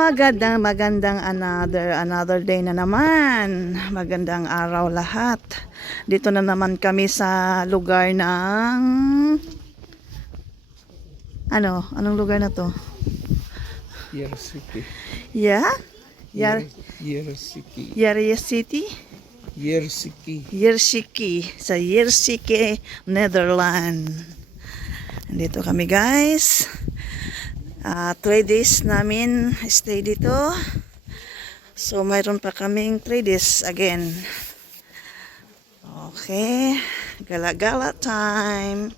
magandang magandang another another day na naman. Magandang araw lahat. Dito na naman kami sa lugar ng ano, anong lugar na to? Yer City. Yeah? Yar Yer City. Yaria City? Yer City. Yersiki, sa Yersiki, Netherlands. Nandito kami guys. Ah, three days namin stay dito. So, mayroon pa kaming three days again. Okay. Gala-gala time.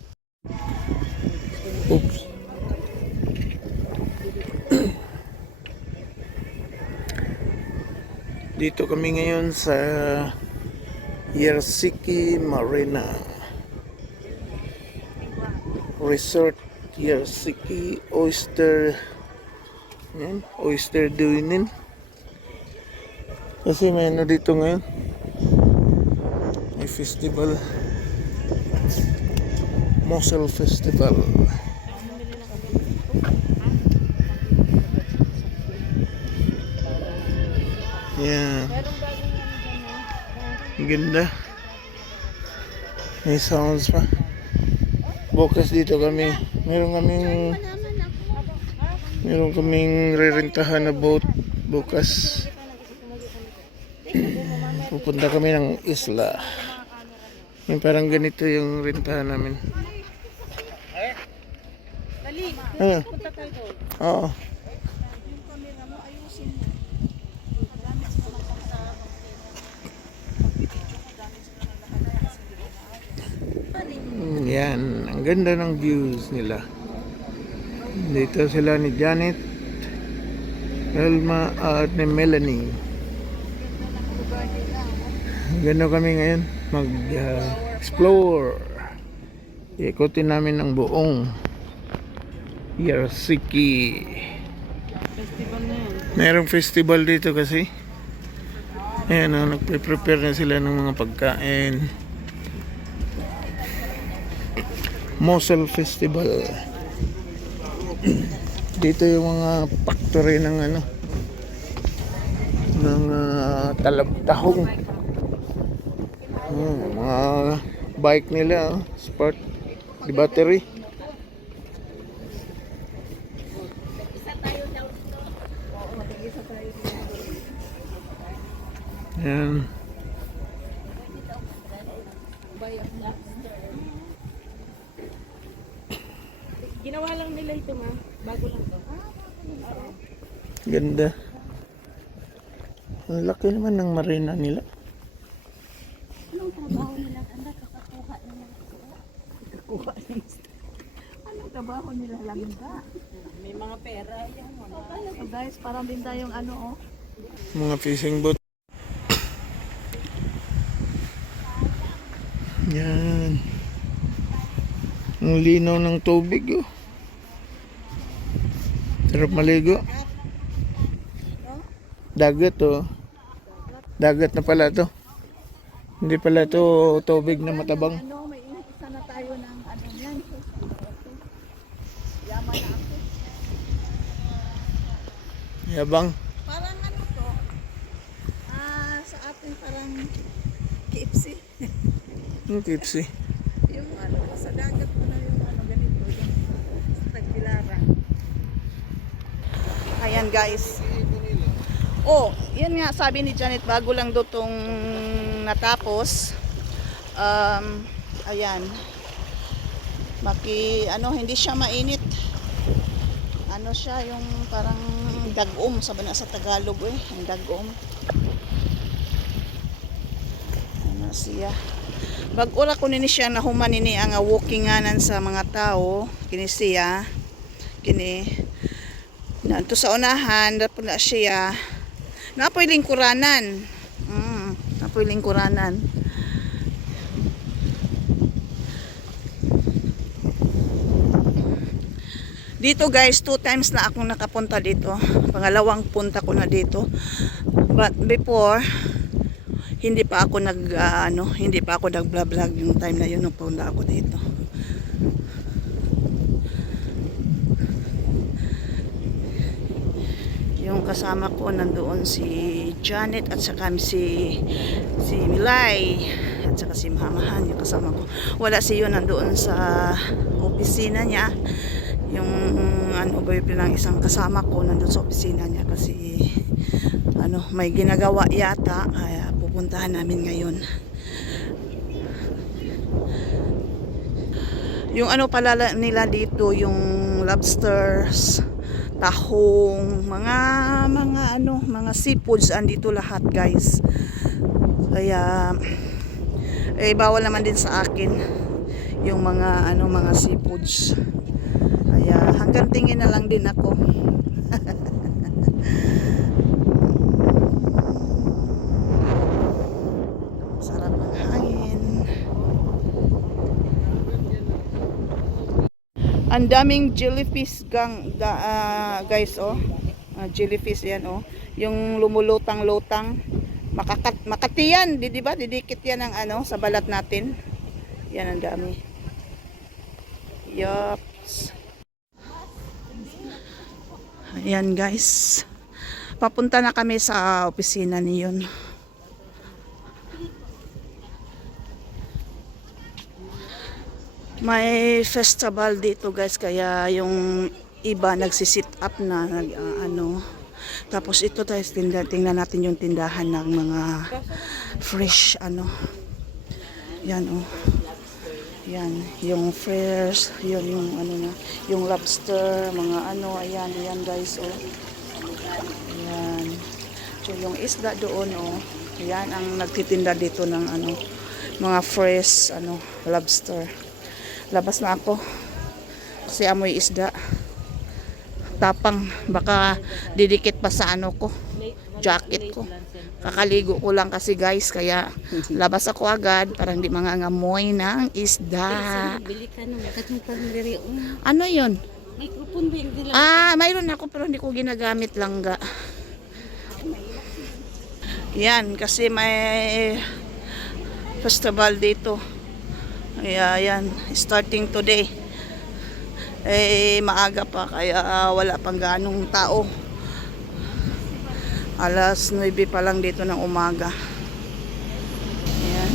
Oops. Dito kami ngayon sa Yersiki Marina Resort Yersiki Oyster yan, Oyster Duinin kasi may ano dito ngayon may festival Mossel Festival Yan. Ang ganda. May sounds pa. Bukas dito kami. Meron kaming meron kaming rerentahan na boat bukas. Pupunta kami ng isla. Yung parang ganito yung rentahan namin. Ano? Oo. Mm, Yan, ang ganda ng views nila. Dito sila ni Janet, Elma at ni Melanie. Ganda kami ngayon mag-explore. Ikutin namin ang buong Yersiki. Merong festival dito kasi. Ayan, oh, nagpe-prepare na sila ng mga pagkain. Mossel Festival. Dito yung mga factory ng ano ng uh, talabtahong. Hmm, mga bike nila, oh, sport, di battery. Yan. Lang nila ito ma. Bago lang to. Ganda. Ang laki naman ng marina nila. Anong trabaho nila langga? May mga pera yan. So guys, parang din tayong ano oh. Mga fishing boat. Yan. Ang linaw ng tubig oh. Sarap maligo. Dagat oh. Dagat na pala to. Hindi pala to tubig na matabang. Ano, may isa na tayo ng ano yan. Yabang. Parang ano to? Ah, sa atin parang KFC. Ang tipsy. Yung ano, sa dagat mo na yung ano ganito, yung sa tagbilaran. Ayan guys. Oh, yan nga sabi ni Janet bago lang daw tong natapos. Um, ayan. Maki ano, hindi siya mainit. Ano siya yung parang dagom sabi na sa Tagalog eh, ang dagom. Ano siya? Bag-ura ko nini siya na human nini ang walkinganan sa mga tao kini siya kini na to sa unahan dapat na siya. Napoy lingkuranan. Mm, napoy lingkuranan. Dito guys two times na akong nakapunta dito. Pangalawang punta ko na dito. But before hindi pa ako nag ah, ano, hindi pa ako nag vlog vlog yung time na yun nung punta ako dito. Yung kasama ko nandoon si Janet at saka si si Milay at saka si Mahamahan yung kasama ko. Wala si yun nandoon sa opisina niya. Yung ano boyfriend ng isang kasama ko nandoon sa opisina niya kasi ano may ginagawa yata kaya pupuntahan namin ngayon. Yung ano pala nila dito, yung lobsters, tahong, mga mga ano, mga seafoods andito lahat, guys. Kaya eh bawal naman din sa akin yung mga ano, mga seafoods. Kaya hanggang tingin na lang din ako. Sarap ng hangin. Ang daming jellyfish gang da, ah, guys oh. Ah, jellyfish yan oh. Yung lumulutang-lutang. Makakat makati yan, di, di ba? Didikit yan ng ano sa balat natin. Yan ang dami. Yups. Ayan guys. Papunta na kami sa opisina niyon. May festival dito guys kaya yung iba nagsisit up na nag ah, ano. Tapos ito tayo tinda, tingnan natin yung tindahan ng mga fresh ano. Yan oh. Yan yung fresh yun yung ano na yung lobster mga ano ayan ayan guys oh. Ayan. So yung isda doon oh yan ang nagtitinda dito ng ano mga fresh ano lobster labas na ako. Kasi amoy isda. Tapang baka didikit pa sa ano ko jacket ko. Kakaligo ko lang kasi guys kaya labas ako agad para hindi mangangamoy ng isda. Pagdiri. ano yun? Ah mayroon ako pero hindi ko ginagamit langga yan kasi may festival dito kaya yan starting today. Eh maaga pa kaya wala pang ganong tao. Alas 9 pa lang dito ng umaga. Ayan.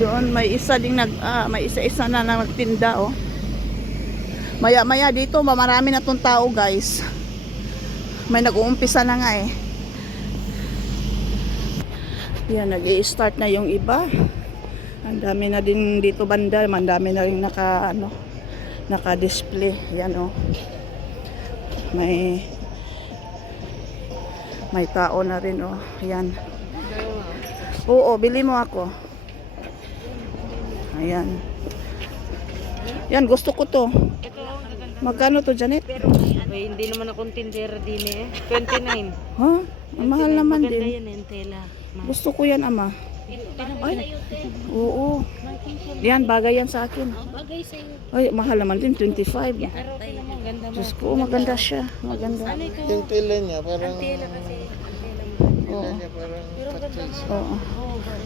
Doon may isa ding nag ah, may isa-isa na na nagtinda oh. Maya maya dito marami na tong tao guys. May nag-uumpisa na nga eh yan nag start na yung iba. Ang dami na din dito banda ang dami na rin naka ano naka display yan oh. May may tao na rin oh. Yan. Oo bili mo ako. Ayan. Yan gusto ko to. Magkano to Janet? Ay, hindi naman akong tindera din eh. 29. ha? Ang mahal naman Maganda din. yan yung tela. Gusto ko yan ama ay oo yan bagay yan sa akin Bagay sa'yo. ay mahal naman din 25 Pero okay naman, ganda mo. Diyos ko maganda siya maganda Ano? Yung tela niya, parang... Oo. Oo.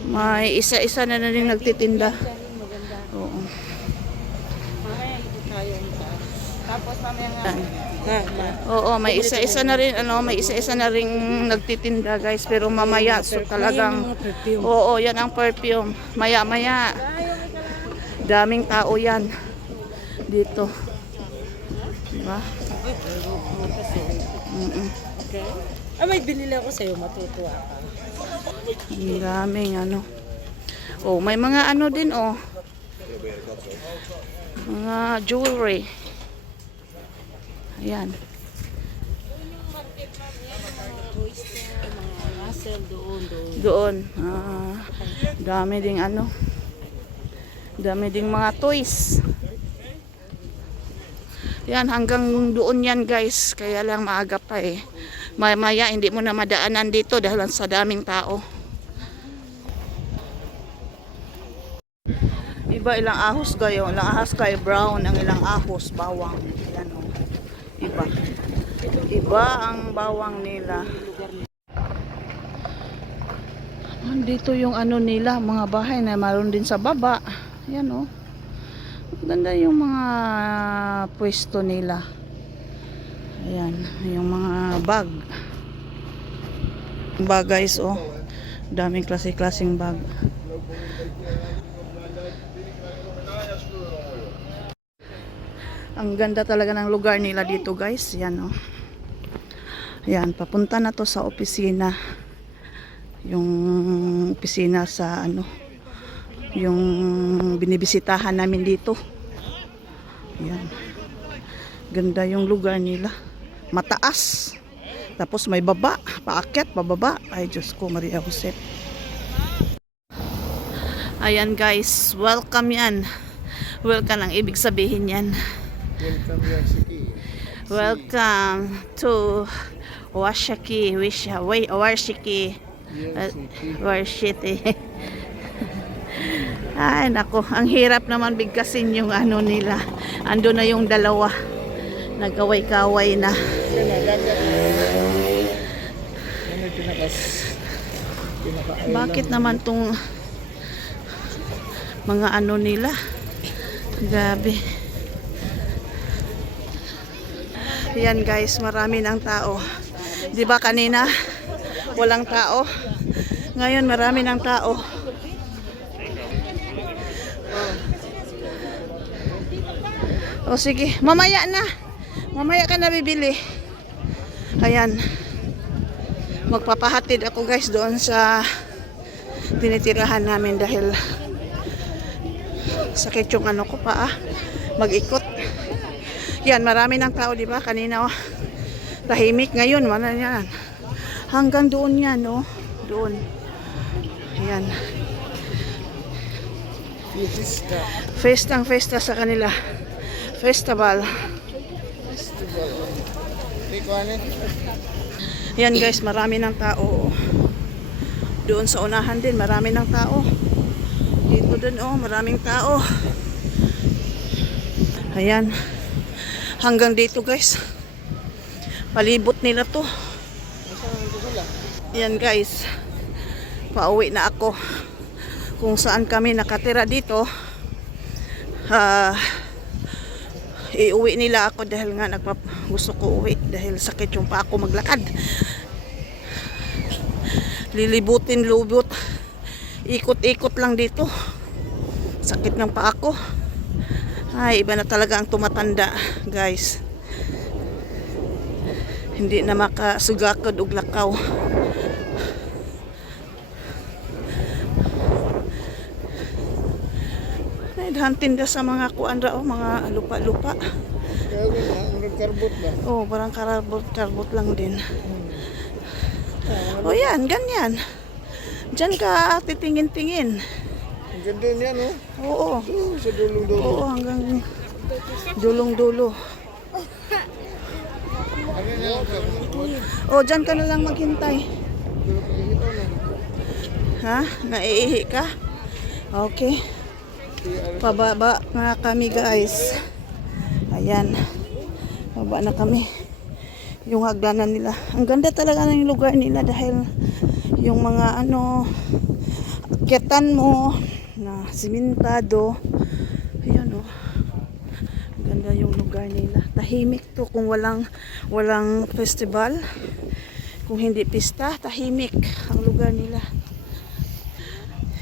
May isa-isa na na rin nagtitinda. Oo. Mamaya tayo. Tapos mamaya nga. Oo, may isa-isa na rin ano, may isa-isa na ring nagtitinda, guys, pero mamaya so talagang. Oo, yan ang perfume. Maya-maya. Daming tao yan dito. Diba? Okay. Ah, may binili ako sa'yo. Matutuwa ka. Ang daming ano. Oh, may mga ano din oh. Mga jewelry. Ayan. Doon, doon. Doon. Ah, dami ding ano. Dami ding mga toys. Yan, hanggang doon yan guys. Kaya lang maaga pa eh. Maya hindi mo na madaanan dito dahil sa daming tao. Iba ilang ahos kayo. Ilang ahos kayo brown. Ang ilang ahos bawang. Yan o. Iba. Iba ang bawang nila. Nandito yung ano nila, mga bahay na maroon din sa baba. Yan oh. Ganda yung mga pwesto nila. Ayan, yung mga bag. Bag guys, oh. Daming klase-klaseng bag. Ang ganda talaga ng lugar nila dito guys. Yan oh. Yan, papunta na to sa opisina. Yung opisina sa ano, yung binibisitahan namin dito. Yan. Ganda yung lugar nila. Mataas. Tapos may baba, paakyat, pababa. Ay, Diyos ko, Maria Jose. Ayan guys, welcome yan. Welcome ang ibig sabihin yan. Welcome yan, Siki. Welcome to Washaki, Wisha, Way, Warshiki, uh, Warshiti. Ay, nako, ang hirap naman bigkasin yung ano nila. Ando na yung dalawa. Nagkaway-kaway na. Bakit naman tong mga ano nila? Gabi. Yan guys, marami ng tao. 'Di ba kanina walang tao? Ngayon marami ng tao. O sige, mamaya na. Mamaya ka na bibili. Ayan. Magpapahatid ako guys doon sa tinitirahan namin dahil sakit yung ano ko pa ah. Mag-ikot. Yan, marami ng tao, di ba? Kanina, oh, tahimik. Ngayon, wala yan. Hanggang doon yan, oh. Doon. Yan. Fiesta. Festang festa sa kanila. Festival. Festival. Hindi ko ano Yan guys, marami ng tao. Doon sa unahan din, marami ng tao. Dito din, oh, maraming tao. Ayan. Hanggang dito guys. Palibot nila to. Yan guys. Pauwi na ako. Kung saan kami nakatira dito. Ah... iuwi nila ako dahil nga nagpap gusto ko uwi dahil sakit yung pa ako maglakad lilibutin lubot ikot-ikot lang dito sakit ng pa ako ay iba na talaga ang tumatanda guys hindi na makasugakod og lakaw Naidhantin da sa mga kuan ra oh, mga lupa-lupa. Gawin na, ang nagkarbot ba? Oh, parang karbot-karbot lang din. Oh, yan, ganyan. Diyan ka titingin-tingin. Ang ganda niyan, oh. Oo. Oh, sa dulong-dulo. Oo, hanggang dulong-dulo. Oh, diyan ka na lang maghintay. Ha? Naiihi ka? Okay. Pababa na kami guys. Ayan. Pababa na kami. Yung hagdanan nila. Ang ganda talaga ng lugar nila dahil yung mga ano akyatan mo na simentado. Ayan oh. Ganda yung lugar nila. Tahimik to kung walang walang festival. Kung hindi pista, tahimik ang lugar nila.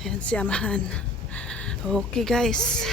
Ayan si Amahan. Okay guys.